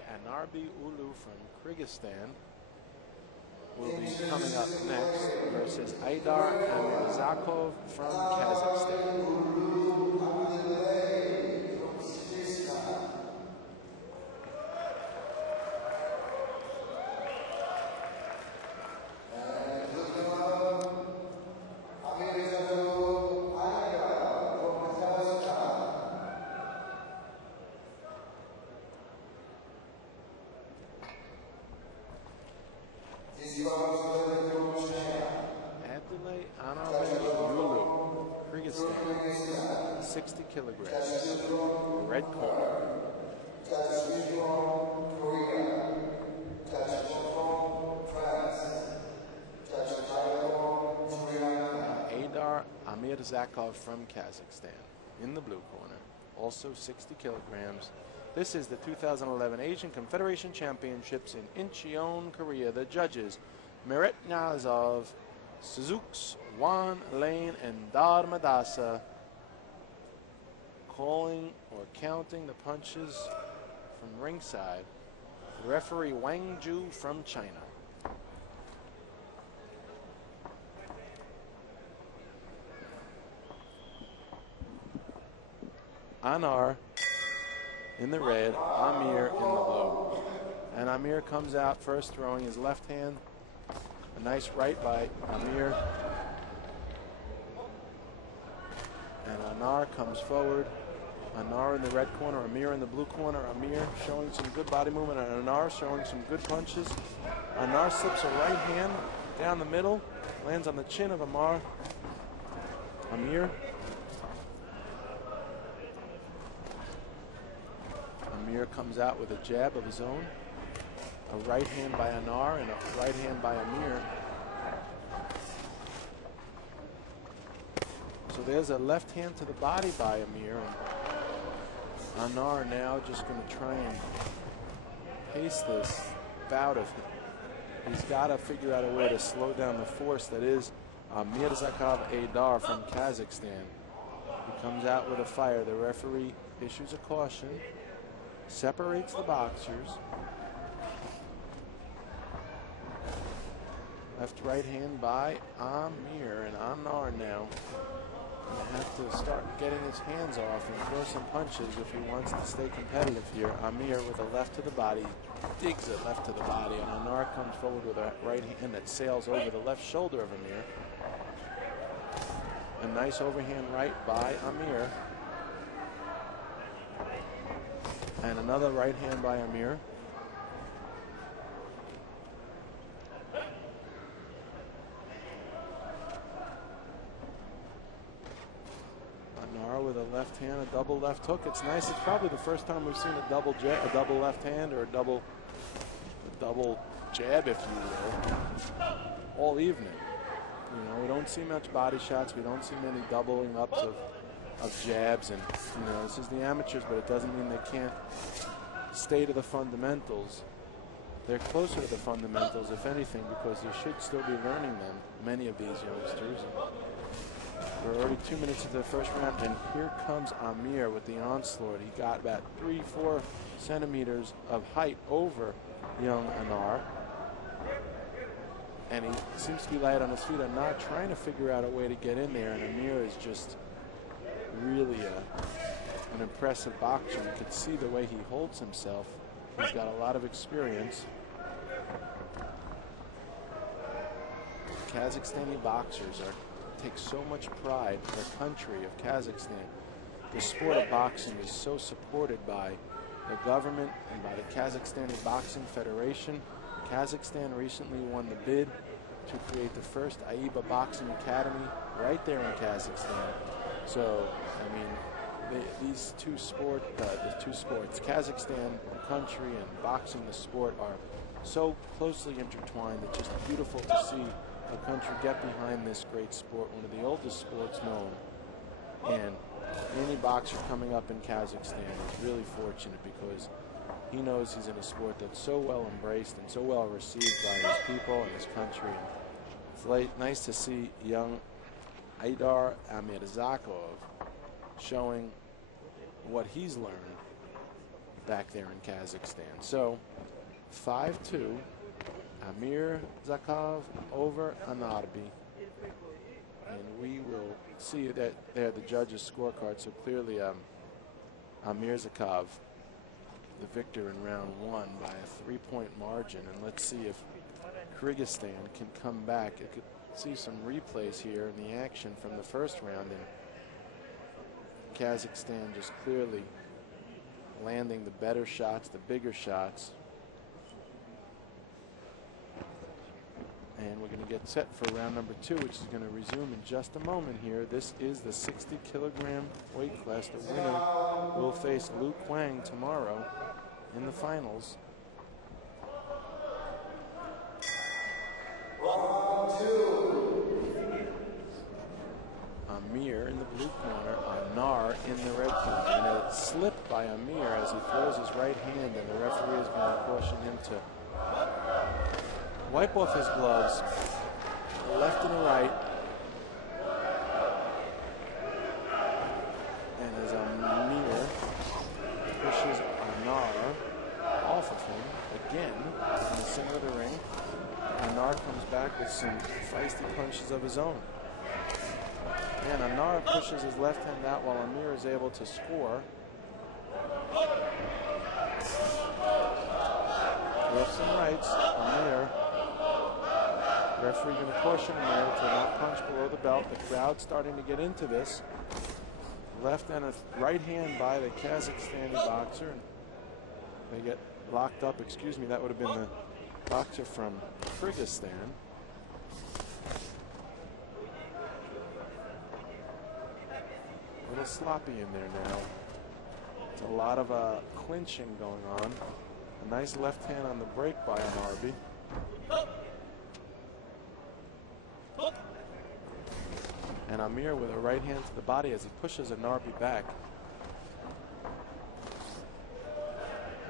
ANARBAY from Kyrgyzstan will be coming up next versus Aydar AMIRZAKOV from Kazakhstan. Abdilay, ANARBAY, UULU, Kyrgyzstan, 60 kilograms, red corner. Aydar AMIRZAKOV from Kazakhstan in the blue corner, also 60 kilograms. This is the 2011 Asian Confederation Championships in Incheon, Korea. The judges, Meretnyazov, Suzuks, Wan, Lane, and Darmadasa, calling or counting the punches from ringside. The referee Wang Ju from China. Anar in the red, Amir in the blue. And Amir comes out first throwing his left hand. A nice right by Amir. And Anar comes forward. Anar in the red corner, Amir in the blue corner. Amir showing some good body movement, and Anar showing some good punches. Anar slips a right hand down the middle, lands on the chin of Amir. Amir comes out with a jab of his own. A right hand by Anar and a right hand by Amir. So there's a left hand to the body by Amir. And Anar now just going to try and pace this bout of him. He's got to figure out a way to slow down the force that is AMIRZAKOV Aydar from Kazakhstan. He comes out with a fire. The referee issues a caution, separates the boxers. Left-right hand by Amir, and Anar now going to have to start getting his hands off and throw some punches if he wants to stay competitive here. Amir with a left to the body, digs it left to the body, and Anar comes forward with a right hand that sails over the left shoulder of Amir. A nice overhand right by Amir. And another right hand by Amir. Anar with a left hand, a double left hook. It's nice. It's probably the first time we've seen a double left hand or a double jab, if you will, all evening. You know, we don't see much body shots. We don't see many doubling ups of jabs, and you know, this is the amateurs, but it doesn't mean they can't stay to the fundamentals. They're closer to the fundamentals, if anything, because they should still be learning them, many of these youngsters. We're already 2 minutes into the first round, and here comes Amir with the onslaught. He got about 3-4 centimeters of height over young Anar, and he seems to be light on his feet. Anar trying to figure out a way to get in there, and Amir is just really an impressive boxer. You can see the way he holds himself. He's got a lot of experience. Kazakhstani boxers take so much pride in the country of Kazakhstan. The sport of boxing is so supported by the government and by the Kazakhstani Boxing Federation. Kazakhstan recently won the bid to create the first AIBA Boxing Academy right there in Kazakhstan. So, I mean, these two sports, Kazakhstan, the country, and boxing, the sport, are so closely intertwined. It's just beautiful to see a country get behind this great sport, one of the oldest sports known. And any boxer coming up in Kazakhstan is really fortunate because he knows he's in a sport that's so well embraced and so well received by his people and his country. It's nice to see young Aydar AMIRZAKOV showing what he's learned back there in Kazakhstan. So 5-2, AMIRZAKOV over ANARBAY. And we will see that there the judges' scorecard. So clearly AMIRZAKOV, the victor in round 1 by a 3-point margin. And let's see if Kyrgyzstan can come back. You could see some replays here in the action from the first round, and Kazakhstan just clearly landing the better shots, the bigger shots. And we're going to get set for round number 2, which is going to resume in just a moment here. This is the 60-kilogram weight class. The winner will face Lu Kwang tomorrow in the finals. Amir in the blue corner, Anar in the red corner. And a slip by Amir as he throws his right hand, and the referee is going to caution him to wipe off his gloves, left and right. And as Amir pushes Anar off of him again in the center of the ring, Anar comes back with some feisty punches of his own. And Anar pushes his left hand out while Amir is able to score. Lefts and rights, Amir. Referee going to caution Amir to not punch below the belt. The crowd starting to get into this. Left and a right hand by the Kazakhstani boxer. They get locked up. Excuse me, that would have been the boxer from Kyrgyzstan. A little sloppy in there now. It's a lot of clinching going on. A nice left hand on the break by ANARBAY. And Amir with a right hand to the body as he pushes ANARBAY back.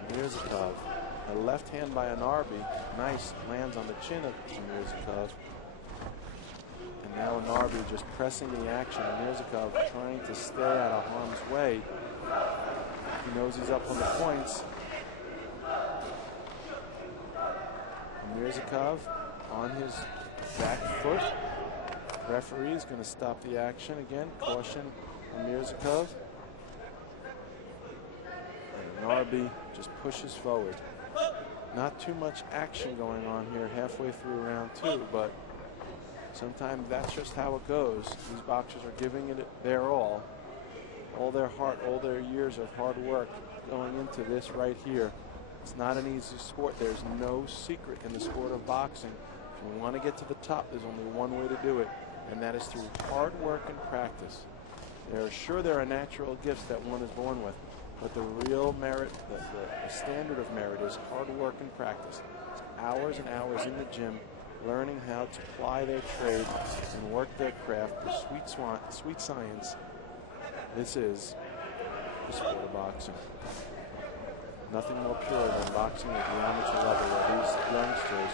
AMIRZAKOV, a left hand by ANARBAY. Nice, lands on the chin of AMIRZAKOV. And now ANARBAY just pressing the action. AMIRZAKOV trying to stay out of harm's way. He knows he's up on the points. AMIRZAKOV on his back foot. Referee is going to stop the action again. Caution AMIRZAKOV. And ANARBAY just pushes forward. Not too much action going on here halfway through round 2, but sometimes that's just how it goes. These boxers are giving it their all their heart, all their years of hard work going into this right here. It's not an easy sport. There's no secret in the sport of boxing. If you want to get to the top, there's only one way to do it, and that is through hard work and practice. There are natural gifts that one is born with, but the real merit, the standard of merit is hard work and practice. It's hours and hours in the gym, learning how to ply their trade and work their craft, the sweet science. This is the sport of boxing. Nothing more pure than boxing at the amateur level, where these youngsters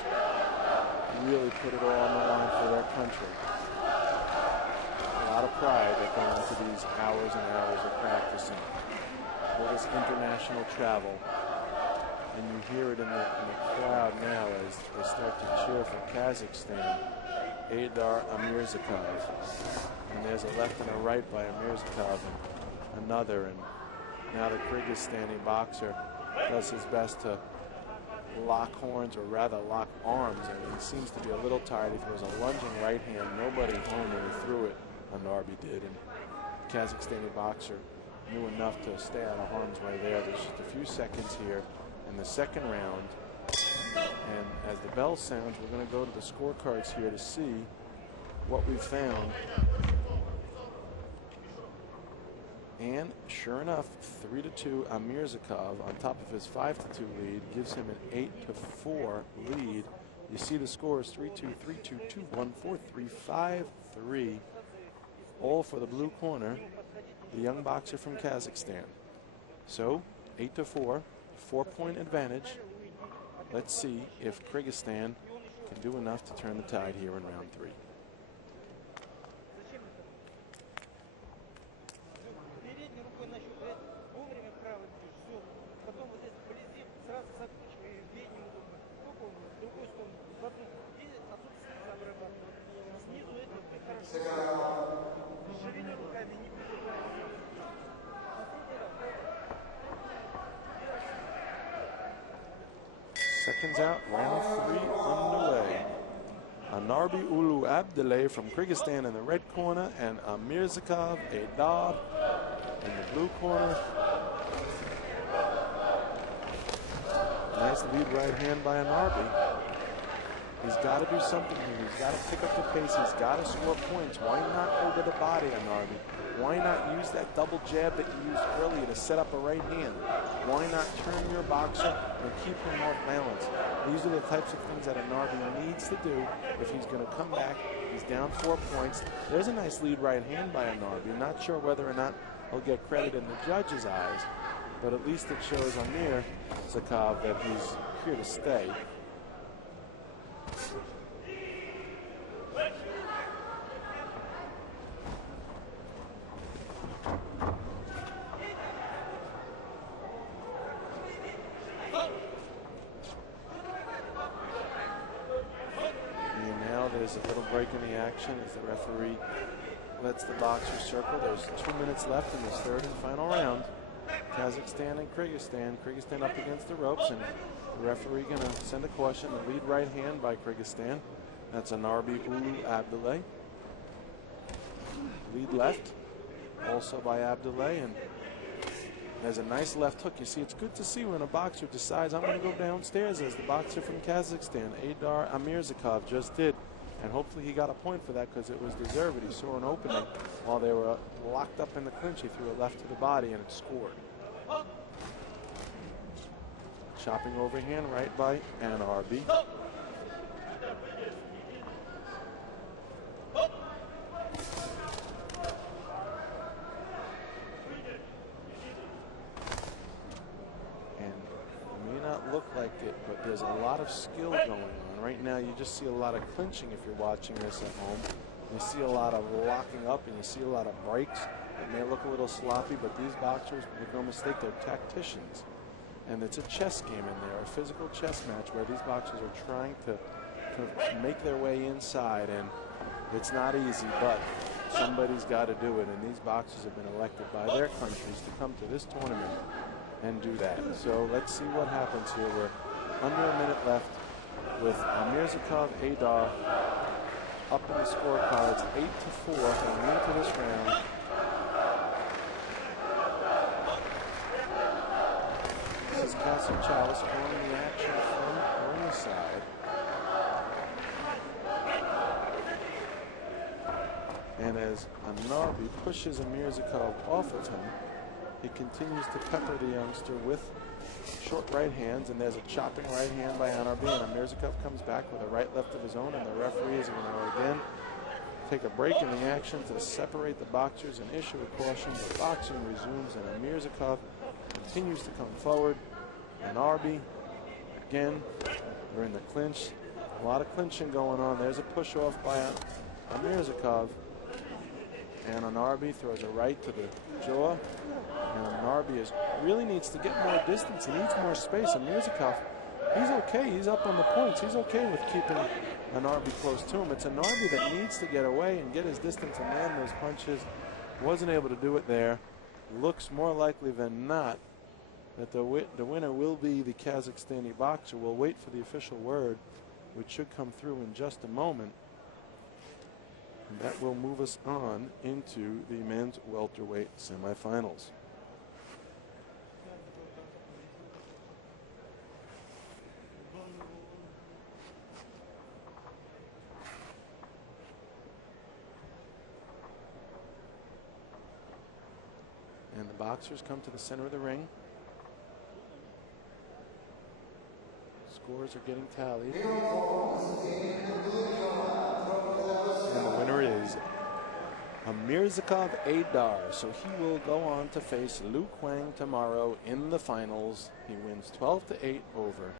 really put it all on the line for their country. A lot of pride that go into these hours and hours of practicing. All this international travel. And you hear it in the crowd now as they start to cheer for Kazakhstan. Aydar AMIRZAKOV. And there's a left and a right by AMIRZAKOV, and another. And now the Kyrgyzstani boxer does his best to lock horns, or rather lock arms. And he seems to be a little tired. He throws a lunging right hand. Nobody home when he threw it. ANARBAY did. And the Kazakhstani boxer knew enough to stay out of harm's way there. There's just a few seconds here in the second round. And as the bell sounds, we're going to go to the scorecards here to see what we found. And sure enough, 3-2, AMIRZAKOV on top of his 5-2 lead gives him an 8-4 lead. You see the scores: 3-2, 3-2, 2-1, 4-3, 5-3, all for the blue corner, the young boxer from Kazakhstan. So 8-4, 4-point advantage. Let's see if Kyrgyzstan can do enough to turn the tide here in round 3. seconds out. Round 3 underway. ANARBAY Ulu Abdilay from Kyrgyzstan in the red corner, and AMIRZAKOV Aydar in the blue corner. Nice lead right hand by ANARBAY. He's got to do something here. He's got to pick up the pace. He's got to score points. Why not over the body, ANARBAY? Why not use that double jab that you used earlier to set up a right hand? Why not turn your boxer and keep him off balance? These are the types of things that ANARBAY needs to do if he's going to come back. He's down 4 points. There's a nice lead right hand by ANARBAY. Not sure whether or not he'll get credit in the judge's eyes, but at least it shows AMIRZAKOV that he's here to stay. There's a little break in the action as the referee lets the boxer circle. There's 2 minutes left in this third and final round. Kazakhstan and Kyrgyzstan. Kyrgyzstan up against the ropes, and the referee going to send a caution. The lead right hand by Kyrgyzstan. That's ANARBAY Ulu Abdilay. Lead left, also by Abdilay, and there's a nice left hook. You see, it's good to see when a boxer decides, I'm going to go downstairs, as the boxer from Kazakhstan, Aydar AMIRZAKOV, just did. And hopefully he got a point for that, because it was deserved. He saw an opening while they were locked up in the clinch. He threw a left to the body, and it scored. Chopping overhand right by ANARBAY. Look like it, but there's a lot of skill going on. Right now you just see a lot of clinching if you're watching this at home. You see a lot of locking up, and you see a lot of breaks. It may look a little sloppy, but these boxers, make no mistake, they're tacticians. And it's a chess game in there, a physical chess match where these boxers are trying to make their way inside, and it's not easy, but somebody's got to do it. And these boxers have been elected by their countries to come to this tournament and do that. So let's see what happens here. We're under a minute left with AMIRZAKOV Aydar up in the scorecards, 8-4 going into this round. This is Castle Chalice on the action from ringside. And as ANARBAY pushes AMIRZAKOV off of him, he continues to pepper the youngster with short right hands, and there's a chopping right hand by ANARBAY, and AMIRZAKOV comes back with a right left of his own, and the referee is going to again take a break in the action to separate the boxers and issue a caution. The boxing resumes, and AMIRZAKOV continues to come forward. ANARBAY, again, we're in the clinch. A lot of clinching going on. There's a push off by AMIRZAKOV, and ANARBAY throws a right to the jaw. And ANARBAY really needs to get more distance. He needs more space. AMIRZAKOV, he's okay. He's up on the points. He's okay with keeping ANARBAY close to him. It's ANARBAY that needs to get away and get his distance and land those punches. Wasn't able to do it there. Looks more likely than not that the winner will be the Kazakhstani boxer. We'll wait for the official word, which should come through in just a moment. And that will move us on into the men's welterweight semifinals. And the boxers come to the center of the ring. Scores are getting tallied. And the winner is AMIRZAKOV Aydar. So he will go on to face Lu Kuang tomorrow in the finals. He wins 12-8 over